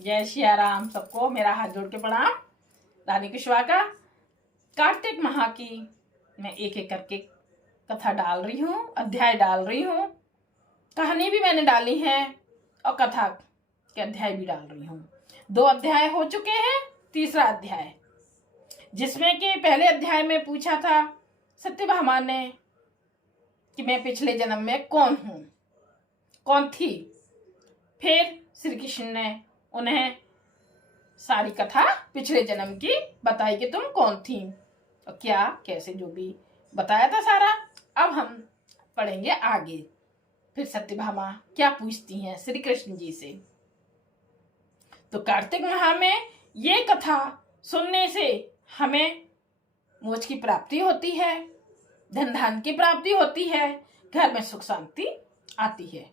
जय सिया राम। सबको मेरा हाथ जोड़ के प्रणाम। रानी कुशवाहा का कार्तिक माह की मैं एक एक करके कथा डाल रही हूँ, अध्याय डाल रही हूँ। कहानी भी मैंने डाली है और कथा के अध्याय भी डाल रही हूँ। 2 अध्याय हो चुके हैं, तीसरा अध्याय, जिसमें कि पहले अध्याय में पूछा था सत्यभामा ने कि मैं पिछले जन्म में कौन हूँ, कौन थी। फिर श्री कृष्ण ने उन्हें सारी कथा पिछले जन्म की बताई कि तुम कौन थी और क्या कैसे, जो भी बताया था सारा। अब हम पढ़ेंगे आगे। फिर सत्यभामा क्या पूछती हैं श्री कृष्ण जी से। तो कार्तिक माह में ये कथा सुनने से हमें मोक्ष की प्राप्ति होती है, धन धान की प्राप्ति होती है, घर में सुख शांति आती है।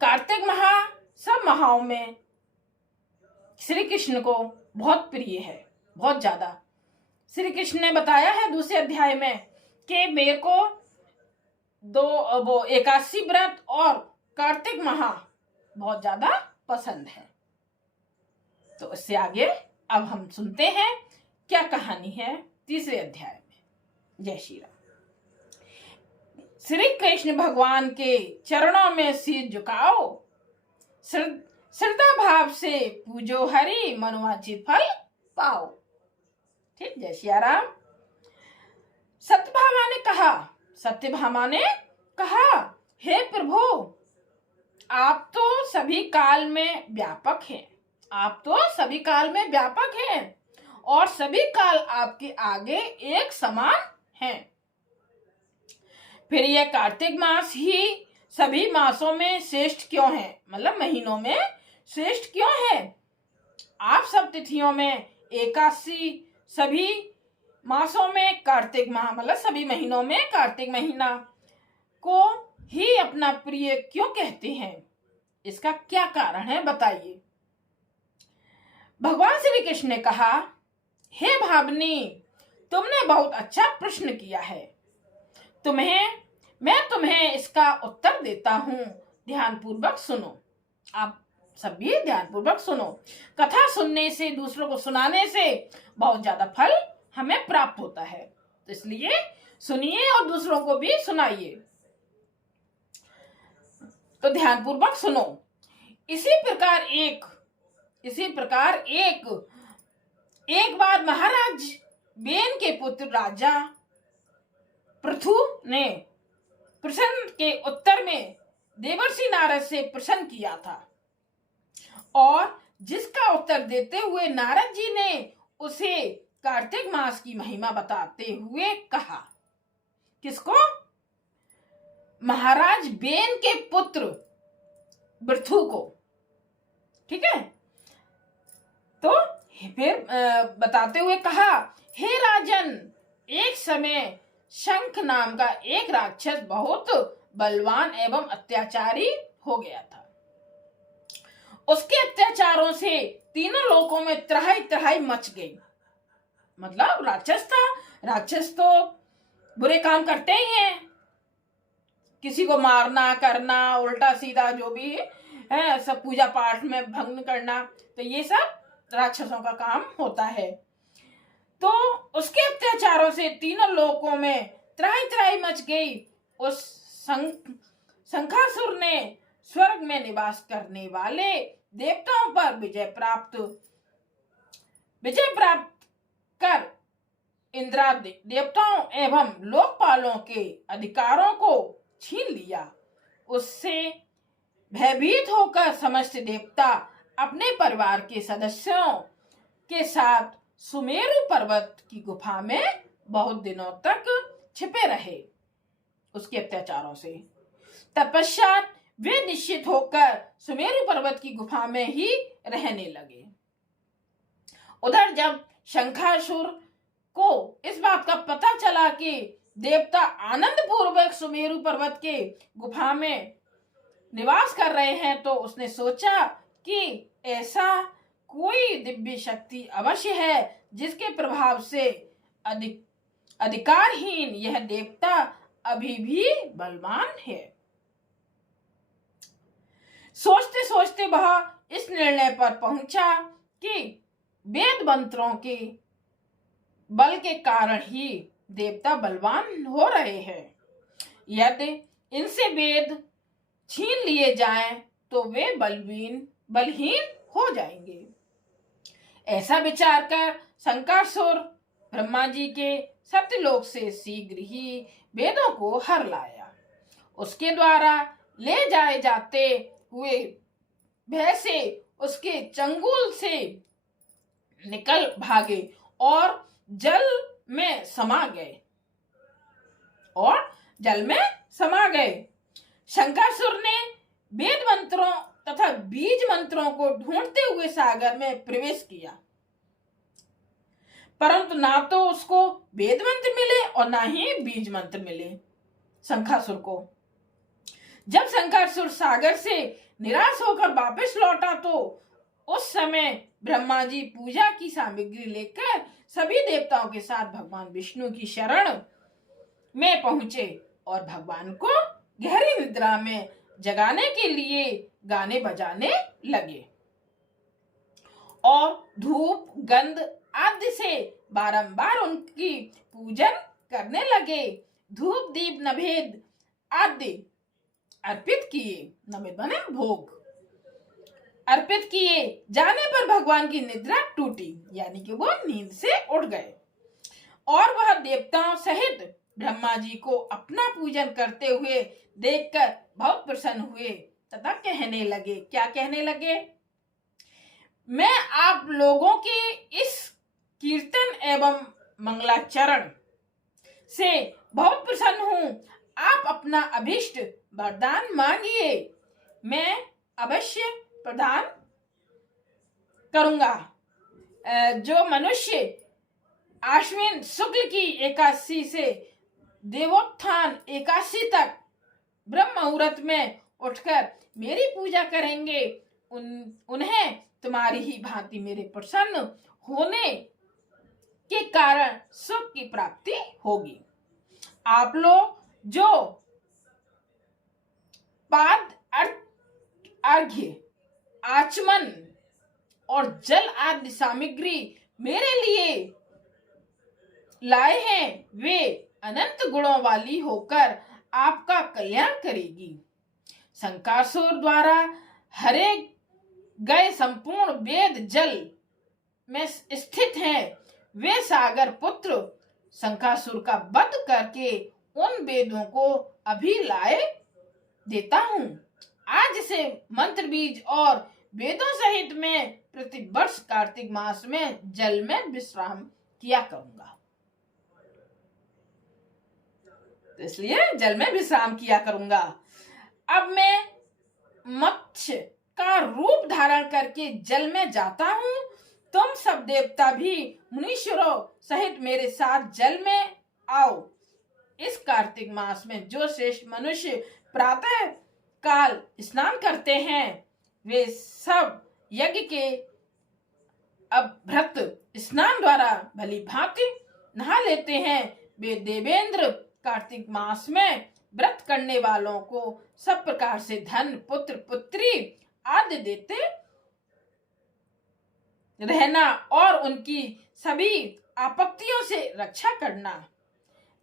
कार्तिक माह सब माहों में श्री कृष्ण को बहुत प्रिय है, बहुत ज्यादा। श्री कृष्ण ने बताया है दूसरे अध्याय में कि मेरे को वो 81 व्रत और कार्तिक माह बहुत ज्यादा पसंद है। तो इससे आगे अब हम सुनते हैं क्या कहानी है तीसरे अध्याय में। जय श्री राम। श्री कृष्ण भगवान के चरणों में सिर झुकाओ, श्रद्धा भाव से पूजो हरि, मनोवांछित फल पाओ। ठीक, जय सिया राम। सत्यभामा ने कहा, हे प्रभु, आप तो सभी काल में व्यापक हैं, आप तो सभी काल में व्यापक हैं और सभी काल आपके आगे एक समान हैं। फिर यह कार्तिक मास ही सभी मासों में श्रेष्ठ क्यों है, मतलब महीनों में श्रेष्ठ क्यों है। आप सब तिथियों में 81, सभी मासों में कार्तिक माह, मतलब सभी महीनों में कार्तिक महीना को ही अपना प्रिय क्यों कहते हैं, इसका क्या कारण है बताइए। भगवान श्री कृष्ण ने कहा, हे भावनी, तुमने बहुत अच्छा प्रश्न किया है। मैं तुम्हें इसका उत्तर देता हूं, ध्यानपूर्वक सुनो। आप सभी ध्यानपूर्वक सुनो। कथा सुनने से, दूसरों को सुनाने से बहुत ज्यादा फल हमें प्राप्त होता है, तो इसलिए सुनिए और दूसरों को भी सुनाइए। तो ध्यानपूर्वक सुनो। इसी प्रकार एक बार महाराज बेन के पुत्र राजा पृथु ने प्रश्न के उत्तर में देवर्षि नारद से प्रश्न किया था और जिसका उत्तर देते हुए नारद जी ने उसे कार्तिक मास की महिमा बताते हुए कहा। किसको? महाराज बेन के पुत्र पृथु को। ठीक है। तो फिर बताते हुए कहा, हे राजन, एक समय शंख नाम का एक राक्षस बहुत बलवान एवं अत्याचारी हो गया था। उसके अत्याचारों से तीनों लोकों में त्राहि त्राहि मच गई। मतलब राक्षस था, राक्षस तो बुरे काम करते ही हैं, किसी को मारना, करना, उल्टा सीधा जो भी है, सब पूजा पाठ में भंग करना, तो ये सब राक्षसों का काम होता है। तो उसके अत्याचारों से तीनों लोकों में त्राहि त्राहि मच गई। उस शंखासुर ने स्वर्ग में निवास करने वाले देवताओं पर विजय प्राप्त कर इंद्रादि देवताओं एवं लोकपालों के अधिकारों को छीन लिया। उससे भयभीत होकर समस्त देवता अपने परिवार के सदस्यों के साथ सुमेरु पर्वत की गुफा में बहुत दिनों तक छिपे रहे उसके अत्याचारों से। तत्पश्चात वे निश्चित होकर सुमेरु पर्वत की गुफा में ही रहने लगे। उधर जब शंखासुर को इस बात का पता चला कि देवता आनंद पूर्वक सुमेरु पर्वत के गुफा में निवास कर रहे हैं, तो उसने सोचा कि ऐसा कोई दिव्य शक्ति अवश्य है जिसके प्रभाव से अधिकारहीन यह देवता अभी भी बलवान है। सोचते सोचते वह इस निर्णय पर पहुंचा कि वेद मंत्रों के बल के कारण ही देवता बलवान हो रहे हैं। यदि इनसे वेद छीन लिए जाएं तो वे बलहीन हो जाएंगे। ऐसा विचार कर शंकासुर ब्रह्मा जी के सत्यलोक से शीघ्र ही वेदों को हर लाया। उसके द्वारा ले जाए जाते हुए भय से उसके चंगुल से निकल भागे और जल में समा गए। शंकासुर ने वेद मंत्रों तथा बीज मंत्रों को ढूंढते हुए सागर में प्रवेश किया, परंतु ना तो उसको वेद मंत्र मिले और ना ही बीज मंत्र मिले शंकासुर को। जब शंकासुर सागर से निराश होकर वापस लौटा तो उस समय ब्रह्मा जी पूजा की सामग्री लेकर सभी देवताओं के साथ भगवान विष्णु की शरण में पहुंचे और भगवान को गहरी निद्रा में जगाने के लिए गाने बजाने लगे और धूप गंध आदि से बारंबार उनकी पूजन करने लगे। धूप दीप नैवेद्य आदि अर्पित किए, नैवेद्य माने भोग अर्पित किए जाने पर भगवान की निद्रा टूटी, यानी कि वो नींद से उठ गए और वह देवताओं सहित ब्रह्मा जी को अपना पूजन करते हुए देखकर बहुत प्रसन्न हुए तथा कहने लगे। क्या कहने लगे? मैं आप लोगों के इस कीर्तन एवं मंगलाचरण से बहुत प्रसन्न हूं। आप अपना अभिष्ट वरदान मांगिए, मैं अवश्य प्रदान करूंगा। जो मनुष्य आश्विन शुक्ल की एकादशी से देवोत्थान एकादशी तक ब्रह्म मुहूर्त में उठकर मेरी पूजा करेंगे, उन्हें तुम्हारी ही भांति मेरे प्रसन्न होने के कारण सुख की प्राप्ति होगी। आप लोग जो पाद अर्घ्य आचमन और जल आदि सामग्री मेरे लिए लाए हैं, वे अनंत गुणों वाली होकर आपका कल्याण करेगी। शंकासुर द्वारा हरे गए संपूर्ण वेद जल में स्थित हैं। वे सागर पुत्र शंकासुर का वध करके उन वेदों को अभी लाए देता हूं। आज से मंत्र बीज और वेदों सहित मैं प्रतिवर्ष कार्तिक मास में जल में विश्राम किया करूंगा। इसलिए जल में विश्राम किया करूंगा। अब मैं मत्स्य का रूप धारण करके जल में जाता हूं। तुम सब देवता भी मुनीश्वरों सहित मेरे साथ जल में आओ। इस कार्तिक मास में जो श्रेष्ठ मनुष्य प्रातः काल स्नान करते हैं, वे सब यज्ञ के अभ्रत स्नान द्वारा भली भांति नहा लेते हैं। वे देवेंद्र कार्तिक मास में व्रत करने वालों को सब प्रकार से धन पुत्र पुत्री आदि देते रहना और उनकी सभी आपत्तियों से रक्षा करना।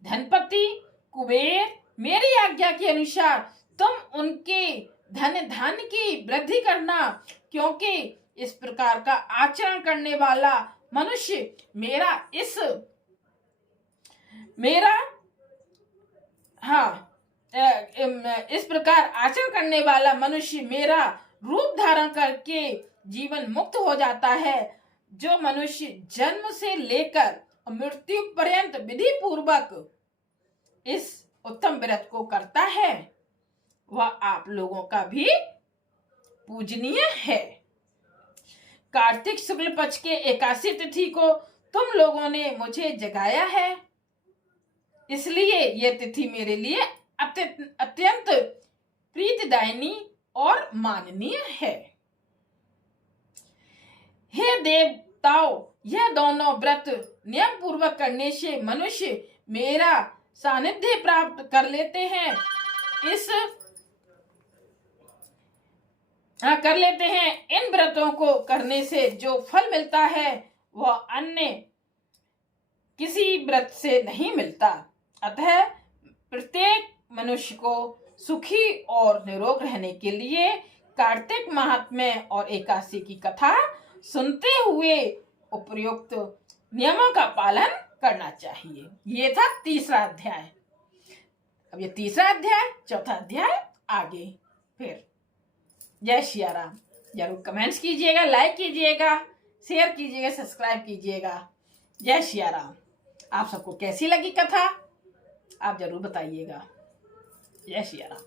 धनपति कुबेर, मेरी आज्ञा के अनुसार तुम उनके धन धान्य की वृद्धि करना, क्योंकि इस प्रकार का आचरण करने वाला मनुष्य इस प्रकार आचरण करने वाला मनुष्य मेरा रूप धारण करके जीवन मुक्त हो जाता है। जो मनुष्य जन्म से लेकर मृत्यु पर्यंत विधि पूर्वक इस उत्तम व्रत को करता है, वह आप लोगों का भी पूजनीय है। कार्तिक शुक्ल पक्ष के एकादशी तिथि को तुम लोगों ने मुझे जगाया है, इसलिए यह तिथि मेरे लिए अत्यंत प्रीतिदायिनी और माननीय है। हे देवताओं, यह दोनों व्रत नियम पूर्वक करने से मनुष्य मेरा सानिध्य प्राप्त कर लेते हैं। कर लेते हैं। इन व्रतों को करने से जो फल मिलता है वह अन्य किसी व्रत से नहीं मिलता। अतः प्रत्येक मनुष्य को सुखी और निरोग रहने के लिए कार्तिक महात्म्य और एकादशी की कथा सुनते हुए उपयुक्त नियमों का पालन करना चाहिए। ये था तीसरा अध्याय। अब ये तीसरा अध्याय, चौथा अध्याय आगे फिर। जय सिया राम। जरूर कमेंट्स कीजिएगा, लाइक कीजिएगा, शेयर कीजिएगा, सब्सक्राइब कीजिएगा। जय सिया राम। आप सबको कैसी लगी कथा आप जरूर बताइएगा। जय सिया राम।